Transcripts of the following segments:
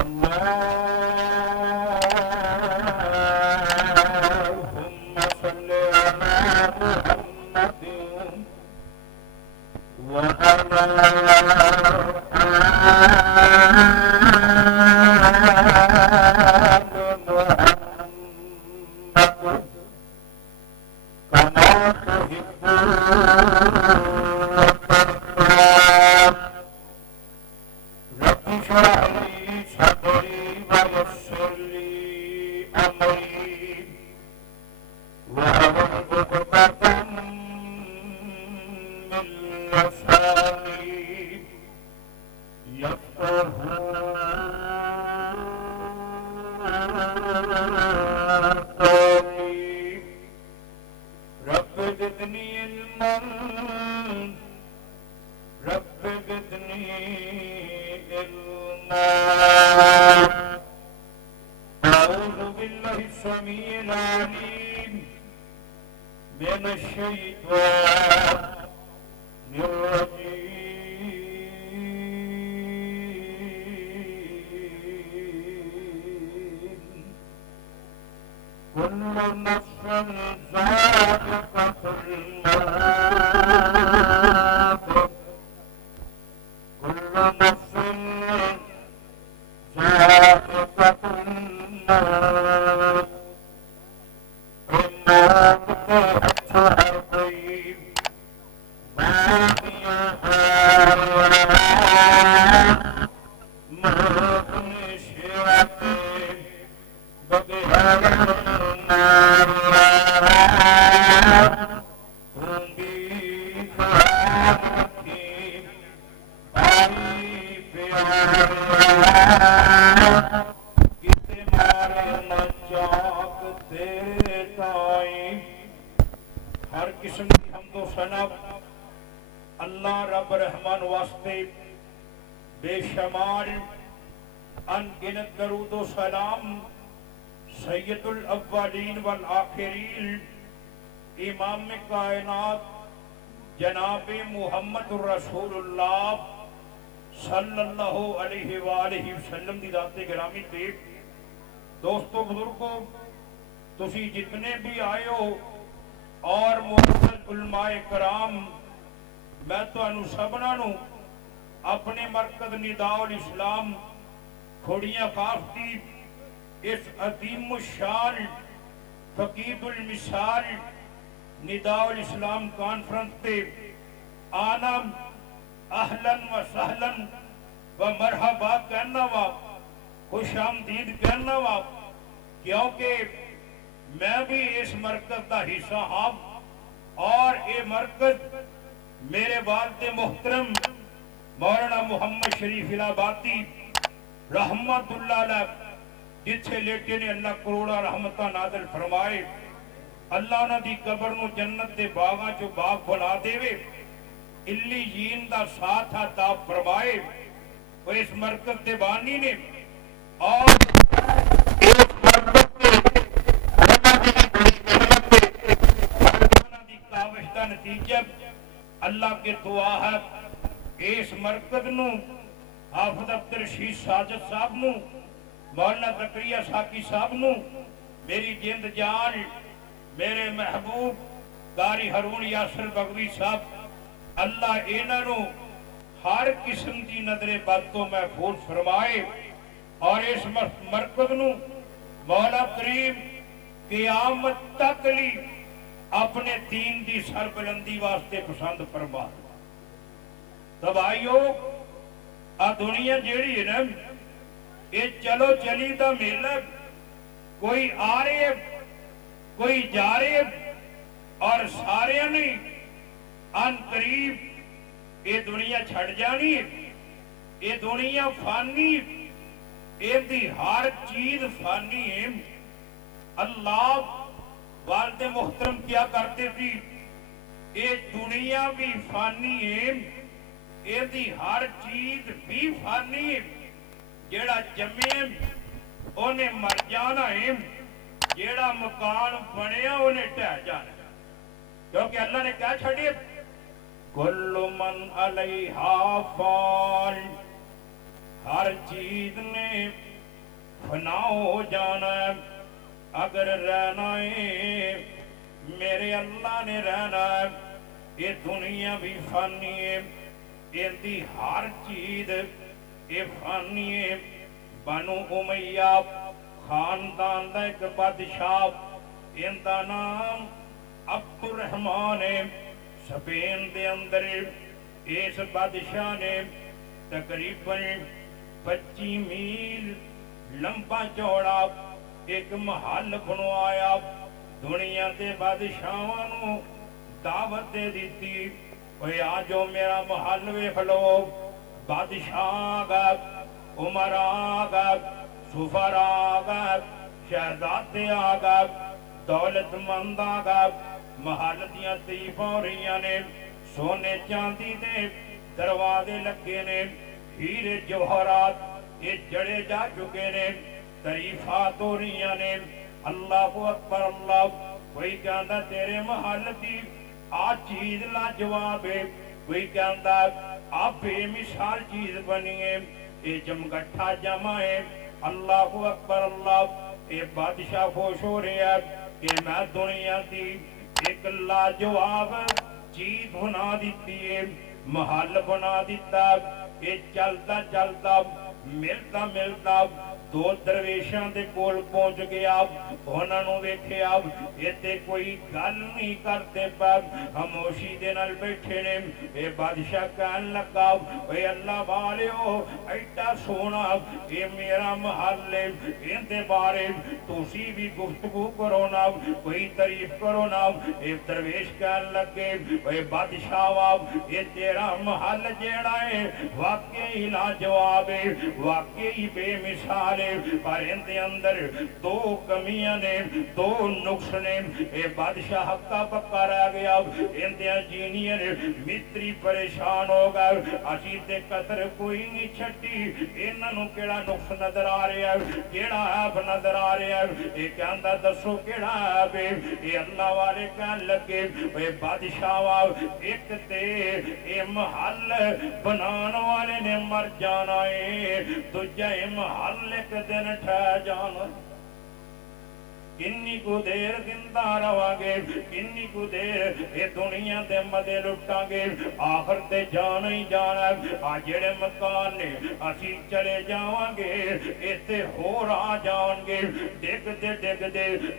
اللهم صل على محمد وعلى امام کائنات جناب محمد رسول اللہ صلی اللہ علیہ وآلہ وسلم دی ذات گرامی تے دوستو بزرگو تسی جتنے بھی آئے ہو اور معزز علماء کرام میں تو انو سبنا نو اپنے مرکز نداء الاسلام کھوڑیاں کافتی اس عظیم الشان فقید المثال نداء الاسلام کانفرنس تے عالم اہلن و سہلن و مرحبا کہنا وا خوش آمدید کہنا وا کیونکہ میں بھی اس مرکز کا حصہ ہوں اور یہ مرکز میرے والد محترم مولانا محمد شریف الہبادی رحمت اللہ علیہ جتھے لیٹے نے اللہ کروڑا رحمتہ نازل فرمائے اللہ نہ دی قبر نو جنت دے باغاں چو باغ بنا دے وے اللی جین دا ساتھ عطا فرمائے وہ اس مرکز دے بانی نے اور اس مرکز دے اللہ دی کاوش دا نتیجہ اللہ کے دعا ہے اس مرکز نو حافظ عبدالرشید ساجد صاحب نو مولانا زکریا ساکی صاحب نو میری جند جان میرے محبوب قاری ہارون یاسر بغوی صاحب اللہ انہاں نو ہر قسم دی نظر بد تو محفوظ فرمائے اور اس مرکز نو مولا کریم قیامت تک لی اپنے دین دی سربلندی واسطے پسند فرما تب آئیو آ دنیا جیڑی ہے نا یہ چلو چلی دا میلہ کوئی آ رہے کوئی جا رہے اور سارے نہیں ان قریب یہ دنیا چھڑ جانی یہ دنیا فانی یہ دی ہر چیز فانی ہے اللہ والد محترم کیا کرتے تھی یہ دنیا بھی فانی ہے یہ دی ہر چیز بھی فانی ہے جیڑا جمعے انہیں مر جانا ہے جیڑا مکان بنیا انہیں ٹہ جانا کیونکہ اللہ نے کیا چھڑی کل من علیہا فان ہر چیز نے فنا ہو جانا ہے، اگر رہنا ہے میرے اللہ نے رہنا ہے۔ یہ دنیا بھی فانی ہے، اندی ہر چیز یہ فانی ہے۔ بنو امیہ خاندان دا ایک بادشاہ، ان دا نام عبد الرحمان ہے، سپین دے اندر اس بادشاہ نے تقریباً 25 میل لمبا چوڑا ایک محل بنوایا، دنیا دے بادشاہاں نو دعوت دے دیتی، اوے آجو میرا محل ویکھ لو۔ بادشاہ آگا، عمرا آگا، سفرا آگا، شہزادے آگا، دولت مند آگا، محل دیاں طریفاں ہو رہی نے، سونے چاندی دے دروازے لگے نے، ہیرے جوہرات یہ جڑے جا چکے نے، تعریفات ہو رہی نے۔ اللہ اکبر اللہ، کوئی کہندا تیرے محل دی آ چیز لاجواب ہے، کوئی کہندا آ بے مثال چیز بنی ہے، یہ جمگٹھا جمع ہے۔ اللہ اکبر اللہ، یہ بادشاہ خوش ہو رہا ہے کہ میں دنیا دی ایک لاجواب چیز بنا دیتی ہے، محل بنا دیتا۔ یہ چلتا چلتا ملتا ملتا دو درویشاں دے کول پہنچ گیا، انہاں نوں ویکھیا ایتھے کوئی گل نہیں کرتے پے، خاموشی دے نال بیٹھے نے۔ اے بادشاہ کہن لگا، اے اللہ والیو ایڈا سونا اے میرا محل ہے، ان دے بارے تسی بھی گفتگو کرو نا، کوئی تعریف کرو نا۔ اے درویش کہن لگے، اے بادشاہ اے تیرا محل جیڑا ہے واقعی لاجواب ہے، واقعی بے مثال، پر ان دے اندر دو کمیاں نے، دو نقص نے۔ اے بادشاہ ہکا پکا رہ گیا، ان دے انجینئر مستری پریشان ہو گئے، اسی تے قطر کوئی نہیں چھٹی، انہاں نوں کیڑا نقص نظر آ رہا ہے، کیڑا عیب نظر آ رہا ہے، اے کہندا دسو کیڑا عیب ہے۔ اے اللہ والے کہن لگے، اے بادشاہ ایک تے اے محل بنان والے نے مر جانا ہے، دوجا اے محل ایک دن ٹھہ جانا۔ کنی کو دیر زندہ رہاں گے، کنی کو دیر اے دنیا دے مدے لٹاں گے، آخر تے جانا ہی جانا ہے۔ آج جڑے مکان نے اسی چلے جاواں گے، ایتے ہور آ جان گے، ڈگ دے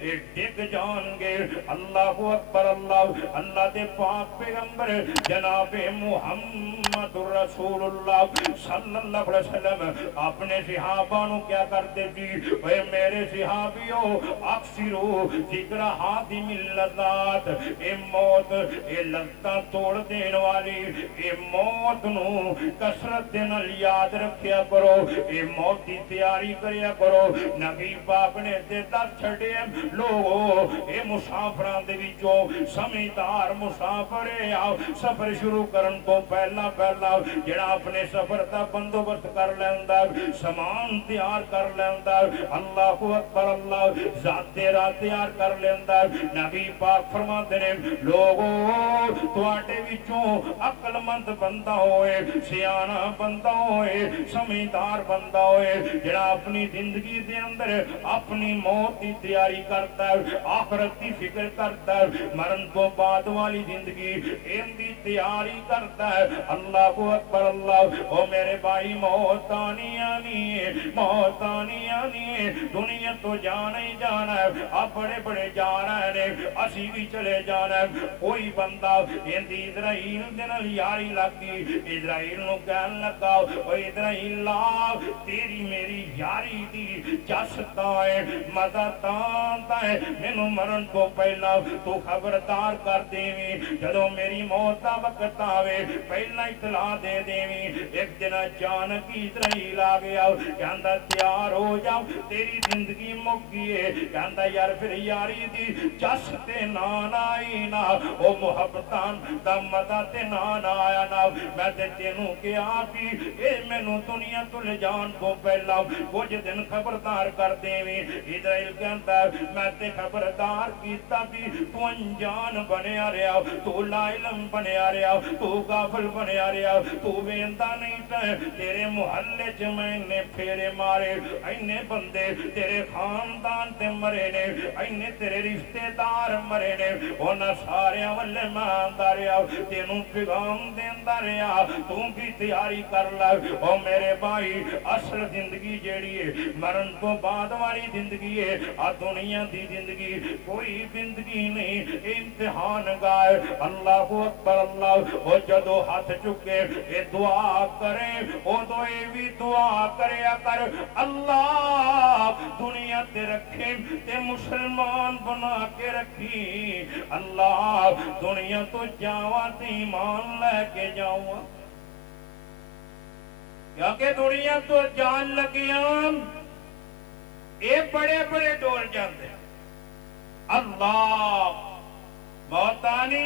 اے ڈگ جان گے۔ اللہ اکبر اللہ، اللہ دے پاک پیغمبر جناب محمد رسول اللہ صلی اللہ علیہ وسلم اپنے صحابہ نو کیا کرتے تھی؟ اے میرے صحابیوں، اکثرو ذکر حاتم اللذات، اے موت اے لذتاں توڑ دین والی، اے موت نو کثرت نال یاد رکھیا کرو، اے موت دی تیاری کریا کرو۔ نبی پاک نے تے دس چھڑے لوگو، اے مسافران دے وچوں سمجھدار مسافر آؤ، سفر شروع کرن تو پہلا جڑا اپنے سفر دا بندوبست کر لیندا، سامان تیار کر لیندا، اللہ اکبر اللہ، ذات راہ تیار کر لیندا۔ نبی پاک فرماتے نے، لوگو تواڈے وچوں عقل مند بندہ ہوئے، سیانا بندہ ہوئے، سمجھدار بندہ ہوئے، جڑا اپنی زندگی دے اندر اپنی موت دی تیاری کرتا ہے، آخرت دی فکر کرتا ہے، مرن تو بعد والی زندگی ان دی تیاری کرتا ہے۔ اللہ اکبر اللہ، او میرے بھائی موت آنی آنی ہے، موت آنی آنی ہے، دنیا تو جانا ہی جانا ہے، اب بڑے بڑے جا رہے ہیں، اسی بھی چلے جانا ہے۔ کوئی بندہ ان دی اسرائیل دے نال یاری لگی، اسرائیل نو کہن لگا، او اسرائیل لا تیری میری یاری دی جس تائے مزہ تانتا ہے، مینوں مرن تو پہلا تو خبردار کر دیویں، جدوں میری موت دا وقت آوے پہلا اطلاع دے دیویں۔ ایک دن اچانک اسرائیل آ گیا، کہندا تیار ہو جاؤ، تیری زندگی مک گئی ہے۔ کہندا یار پھر یاری دی جس تے نان آئی نا، او محبتاں دا مزہ تے نان آیا نا، میں تے تینوں کیا بھی اے مینوں دنیا تو لے ਜਾਣ ਤੋਂ ਪਹਿਲਾਂ ਕੁਝ ਦਿਨ ਖਬਰਦਾਰ ਕਰ ਦੇਵੀਂ। ਇਜ਼ਰਾਈਲ ਕਹਿੰਦਾ ਮੈਂ ਤੇ ਖਬਰਦਾਰ ਕੀਤਾ ਵੀ ਤੂੰ ਅਣਜਾਣ ਬਣਿਆ ਰਿਹਾ, ਤੂੰ ਲਾਇਲਮ ਬਣਿਆ ਰਿਹਾ, ਤੂੰ ਗਾਫਲ ਬਣਿਆ ਰਿਹਾ, ਤੂੰ ਵੇਂਦਾ ਨਹੀਂ ਤਾਂ ਤੇਰੇ ਮੁਹੱਲੇ 'ਚ ਮੈਨੇ ਫੇਰੇ ਮਾਰੇ, ਇੰਨੇ ਬੰਦੇ ਤੇਰੇ ਖਾਨਦਾਨ ਤੇ ਮਰੇ ਨੇ, ਇੰਨੇ ਤੇਰੇ ਰਿਸ਼ਤੇਦਾਰ ਮਰੇ ਨੇ, ਉਹਨਾਂ ਸਾਰਿਆਂ ਵੱਲੇ ਮੈਂ ਆਂਦਾ ਰਿਹਾ, ਤੈਨੂੰ ਪੈਗਾਮ ਦੇਂਦਾ ਰਿਹਾ, ਤੂੰ ਵੀ ਤਿਆਰੀ ਕਰ ਲੈ। ਉਹ ਮੇਰੇ ਭਾਈ ਅਸਲ ਜ਼ਿੰਦਗੀ ਜਿਹੜੀ ਹੈ ਮਰਨ ਤੋਂ ਬਾਅਦ ਵਾਲੀ ਜ਼ਿੰਦਗੀ ਹੈ, ਆ ਦੁਨੀਆ ਦੀ ਜ਼ਿੰਦਗੀ ਕੋਈ ਜ਼ਿੰਦਗੀ ਨਹੀਂ, ਇਮਤਿਹਾਨ ਗਾਏ। ਅੱਲਾਹੁ ਅਕਬਰ ਅੱਲਾਹ। ਉਹ ਜਦੋਂ ਹੱਥ ਚੁੱਕੇ ਇਹ ਦੁਆ ਕਰੇ ਉਦੋਂ ਇਹ ਵੀ ਦੁਆ ਕਰਿਆ ਕਰ, ਅੱਲਾਹ ਦੁਨੀਆ ਤੇ ਰੱਖੇ ਤੇ ਮੁਸਲਮਾਨ ਬਣਾ ਕੇ ਰੱਖੀ, ਅੱਲਾਹ ਦੁਨੀਆ ਤੋਂ ਜਾਵਾਂ ਤੇ ਈਮਾਨ ਲੈ ਕੇ ਜਾਵਾਂ, ਕਿਉਂਕਿ ਦੁਨੀਆ ਤੋਂ ਜਾਣ ਲੱਗਿਆਂ ਇਹ ਬੜੇ ਬੜੇ ਡੋਲ ਜਾਂਦੇ। ਅੱਲਾਹ ਮੌਤਾਨੀ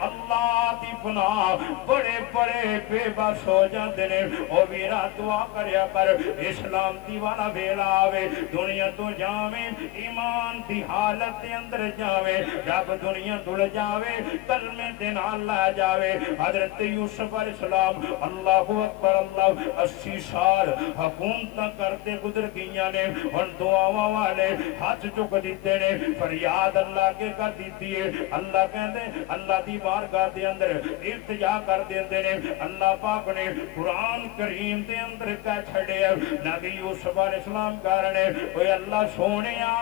اللہ دی پناہ بڑے بڑے بے بس ہو جاندے نے او ویرا دعا کریا کر اسلام دی والا ویلا آوے دنیا تو جاویں ایمان دی حالت دے اندر جاوے جب دنیا دل جاوے کلمے دے نال لا جاوے حضرت یوسف علیہ السلام اللہ اکبر اللہ 80 سال حکومت کرتے گزر گئیاں نے ان دعاواں والے ہاتھ چک دیتے نے فریاد اللہ کے کر دیتی ہے اللہ کہندے اللہ دی بارگاہ دے اندر التجا کر دیندے نے اللہ پاک نے قرآن کریم دے اندر کہہ چھڑے نبی یوسف علیہ السلام کہنے اوے اللہ سونیا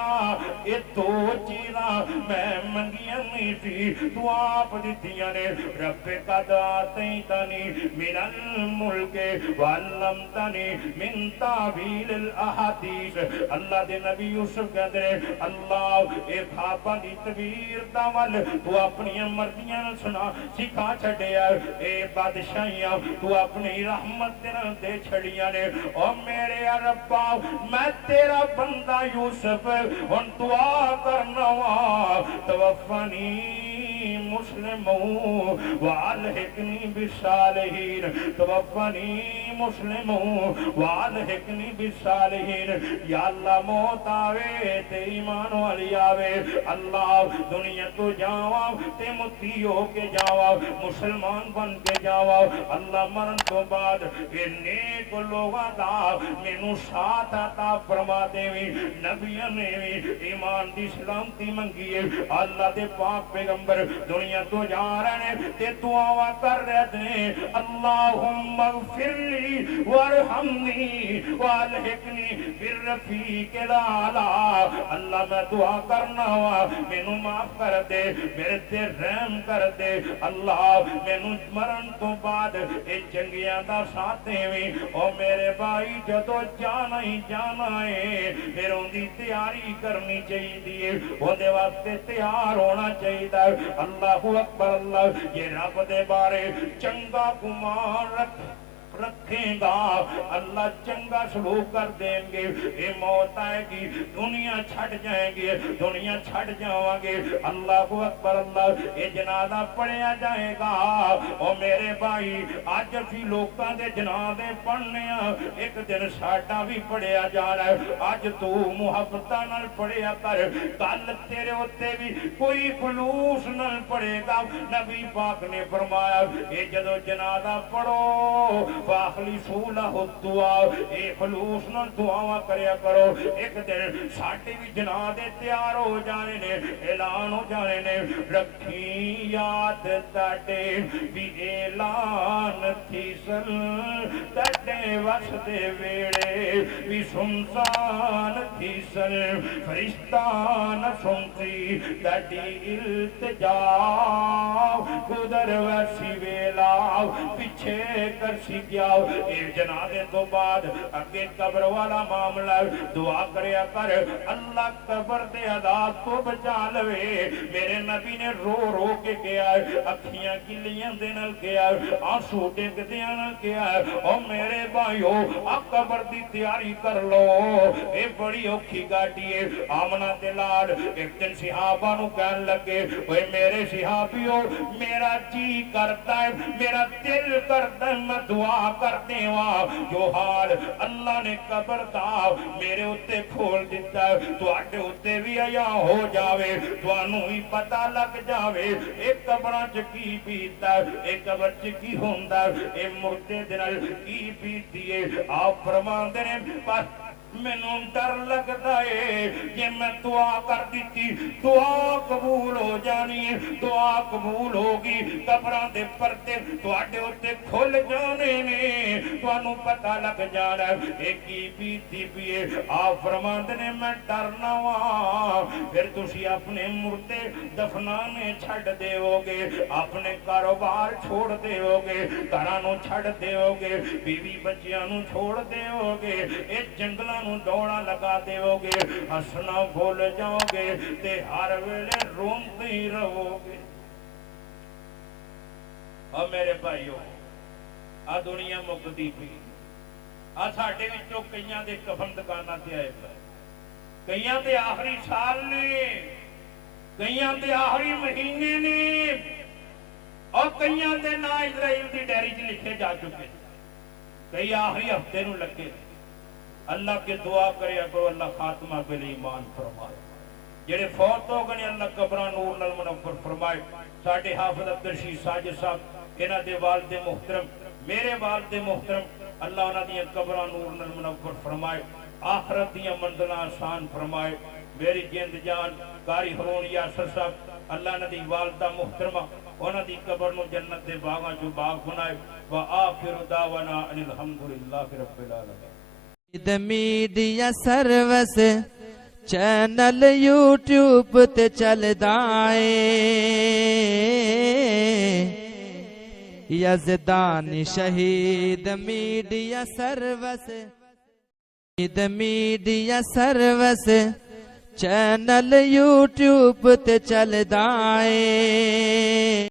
اے دو چیزاں میں منگیاں نہیں سی تو آپ دتیاں نے رب قد آتیتنی من الملک وعلمتنی من تعویل الاحادیث اللہ دے نبی یوسف کہتے ہیں اللہ اے خواباں دی تعبیر دا ول تو اپنی مرضیاں سنا سکھا چھڈیا اے بادشاہیاں تو اپنی رحمت دے نال دے چھڑیاں نے او میرے ربا میں تیرا بندہ یوسف ہن دعا کرنا وا توفنی مسلم والحقنی بالصالحین توفنی مسلم والحقنی بالصالحین یا اللہ موت آوے تے ایمان والی آوے اللہ دنیا تو جاواں تے متی ہو کے جاواں مسلمان بن کے جاواں اللہ مرن تو بعد اے نیک لوگاں دا مینوں ساتھ عطا فرما دیویں نبیاں نے بھی ایمان دی سلامتی منگی ہے اللہ دے پاک پیغمبر دنیا تو جا رہے ہیں تے دعا کر رہے ہیں اللہم اغفر لی وارحمنی والحقنی بالرفیق الاعلی اللہ میں دعا کرنا ہوا مینوں معاف کر دے میرے تے رحم کر دے اللہ مینوں مرن تو بعد اے چنگیاں دا ساتھ دیویں او میرے بھائی جدو جانا ہی جانا ہے پھر ان دی تیاری کرنی چاہیے وہ دے واسطے تیار ہونا چاہیے اللہ اکبر اللہ یہ رب دے بارے چنگا گمان رکھیں گا اللہ چنگا سلوک کر دیں گے اے موت آئے گی دنیا چھٹ جائیں گے دنیا چھٹ جاؤں گے اللہ اکبر اللہ اے جنازہ پڑھیا جائے گا او میرے بھائی آج بھی لوکاں دے جنازے پڑھنے ایک دن ساڈا بھی پڑھیا جا رہا ہے آج تو محبتاں نال پڑھیا کر کل تیرے ہوتے بھی کوئی خلوص نال پڑھے گا نبی پاک نے فرمایا اے جدو جنازہ پڑھو فاخلصوا له الدعاء اے خلوص نال دعاواں کریا کرو ایک دن ساڈے بھی جنازے تیار ہو جانے نے اعلان ہو جانے نے رکھی یاد تاڈے بھی اعلان تھی سن تاڈے وسدے ویڑے بھی سنسان تھی سن فرشتان سنتی تاڈی التجا گزر ویسی ویلا پیچھے کر سی گیا اے جنازے تو بعد اگے قبر والا معاملہ دعا کریا کر اللہ قبر دے عذاب تو بچا لوے میرے نبی نے رو رو کے کیا اکھیاں گلیاں دے نال کیا آنسو ڈگدیاں نال کیا او میرے بھائیو آ قبر دی تیاری کر لو اے بڑی اوکھی گاڑی ہے آمنہ دے لال ایک دن صحابہ نو کہن لگے اوے میرے صحابیو میرا جی کرتا ہے میرا دل کرتا ہے میں دعا کر دیواں جو حال اللہ نے قبر دا میرے اتے کھول دیتا ہے تو آٹے اتے بھی آیا ہو جاوے تو انہوں ہی پتہ لگ جاوے ایک قبران چکی بیتا ہے ایک قبر چکی ہوندہ ہے ایک مردے دنال کی بیتی ہے آپ فرمان دینے پاس مینوں ڈر لگدا ہے کہ میں دعا کر دیتی دعا قبول ہو جانی ہے دعا قبول ہوگی قبراں دے پردے تواڈے اوتے کھل جانے نے تانوں پتہ لگ جانا اے کی بیتی پیے آپ فرماندے نے میں ڈرنا وا پھر تسی اپنے مردے دفنانے چھڈ دیو گے اپنے کاروبار چھوڑ دیو گے گھراں نوں چھڈ دیو گے بیوی بچیاں نوں چھوڑ دیو گے اے جنگلاں نوں دوڑا لگا دیو گے ہسنا بھول جاؤ گے تے ہر ویلے روندے ہی رہو گے اور میرے بھائیو آ دنیا مکدی پئی آ ساڈے وچوں کئیاں دے کفن دکاناں تے آئے پئے کئیاں دے آخری سال نے کئیاں دے آخری مہینے نے اور کئیاں دے نا اسرائیل دی ڈائری چ لکھے جا چکے کئی آخری ہفتے نو لگے اللہ کے دعا کرے کرو اللہ خاتمہ بل ایمان فرمائے جڑے فوت ہو گئے اللہ قبراں نور نال منور فرمائے ساڈے حافظ عبدالرشید ساجد صاحب انہاں دے والد محترم میرے والد محترم اللہ انہاں دی قبراں نور نال منور فرمائے آخرت دی منزلاں آسان فرمائے میری جند جان قاری ہارون یاسر صاحب اللہ انہاں دی والدہ محترمہ انہاں دی قبر نو جنت دے باغاں جو باغ بنائے وآخر دعوانا ان الحمدللہ رب العالمین میڈیا سروس چینل یوٹیوب تے چلدا اے یزدانی شہید media service media service channel YouTube تے چلدا اے